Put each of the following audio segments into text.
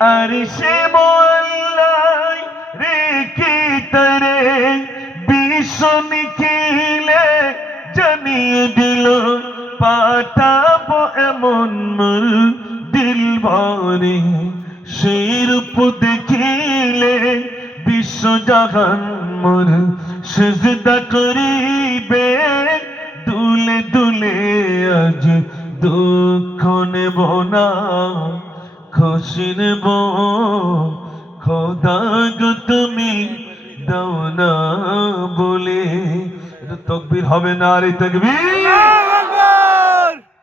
আর সে মোল্লাই রেখে তারে বিশ্ব নিখিলে জানিয়ে দিল পাঠাবো এমন মূল দিল ভরে সেই রূপ দেখিলে বিশ্ব জাহান মোর সিজদা করিবে দুলে দুলে আজ দুঃখ নেব না খুশি নেব খোদা গো তুমি দাও না বলে। এটা তাকবীর হবে না? আরে তাকবীর!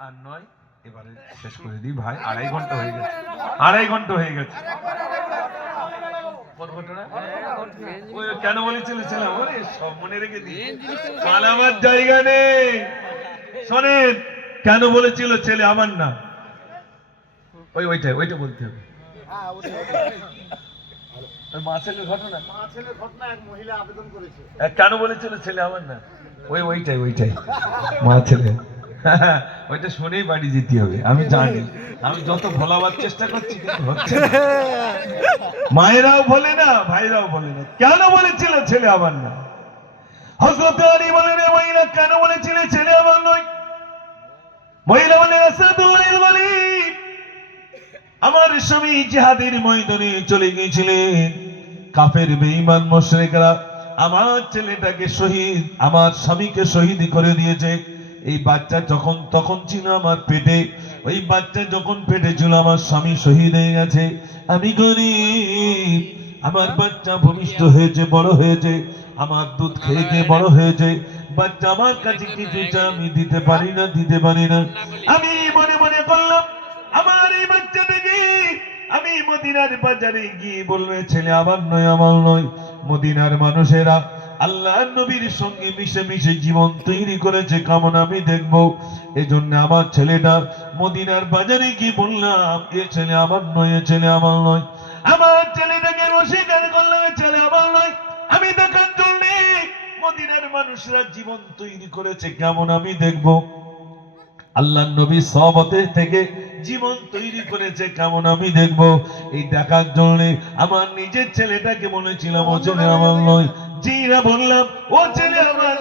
আর নয়, এবারে শেষ করে দিই ভাই, 2.5 ঘন্টা হয়ে গেছে, 2.5 ঘন্টা হয়ে গেছে। কোন ঘটনা? ওই কেন বলেছিল ছেলে ওরে সব মনে রেখে দিই, কাল আমার জায়গা নেই। শোনেন, কেন বলেছিল ছেলে আমার না, ওইটা বলতে হবে। মা ছেলের ঘটনা, এক মহিলা আবেদন করেছে, কেন বলেছিল ছেলে আমার না, ওইটাই মা ছেলে। ওইটা শুনেই বাড়ি যেতে হবে। আমি জানি, আমি যত ভোলাবার চেষ্টা করছি কিন্তু হচ্ছে না। মায়েরাও বলে না, ভাইরাও বলে না, কেন বলেছিল ছেলে আমার না। হযরত আলী বলেন মহিলা কেন বলেছিল ছেলে আমার নয়। মহিলা বলে আসাদুল্লাহিল গলিব, আমার স্বামী জিহাদের ময়দানে চলে গিয়েছিলেন, কাফের বেঈমান মুশরিকরা আমার ছেলেটাকে শহীদ, আমার স্বামীকে শহীদ করে দিয়েছে। এই বাচ্চা যখন তখন ছিল আমার পেটে, ওই বাচ্চা যখন পেটে ছিল আমার স্বামী শহীদ হয়ে গেছে। আমি গরিব, আমার বাচ্চা ভূমিষ্ঠ হয়েছে, বড় হয়েছে, আমার দুধ খেয়ে খেয়ে বড় হয়েছে। বাচ্চা আমার কাছে কিছু চাই, আমি দিতে পারি না। আমি মনে মনে করলাম আমার এই বাচ্চাটাকে আমি মদিনার বাজারে গিয়ে বলবে ছেলে আমার নয়। মদিনার মানুষেরা আল্লাহর নবীর সঙ্গে মিশে জীবন তৈরি করেছে, কেমন আমি দেখবো। এজন্য আমার ছেলেটা মদিনার বাজারে গিয়ে বললাম এ ছেলে আমার নয়। আমার ছেলেটাকে অস্বীকার করলাম, এ ছেলে আমার নয়। আমি দেখার জন্য মদিনার মানুষরা জীবন তৈরি করেছে, কেমন আমি দেখবো। আল্লাহর নবী সহবতে থেকে জীবন তৈরি করেছে, কেমন আমি দেখবো। এই দেখার জন্য আমার নিজের ছেলেটাকে বলেছিলাম ও ছেলে আমার নয়। জিরা বললাম ও ছেলে আমার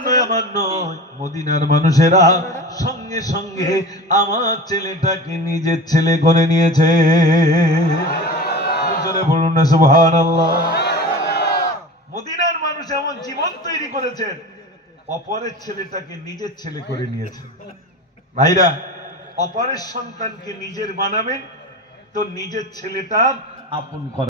নয়। মদিনার মানুষেরা সঙ্গে সঙ্গে আমার ছেলেটাকে নিজের ছেলে করে নিয়েছে। জোরে বলুন না সুবহানাল্লাহ। মদিনার মানুষ এমন জীবন তৈরি করেছেন, অপরের ছেলেটাকে নিজের ছেলে করে নিয়েছে। ভাইরা, অপরের সন্তানকে নিজের বানাবেন তো নিজের ছেলেটা আপন করেন।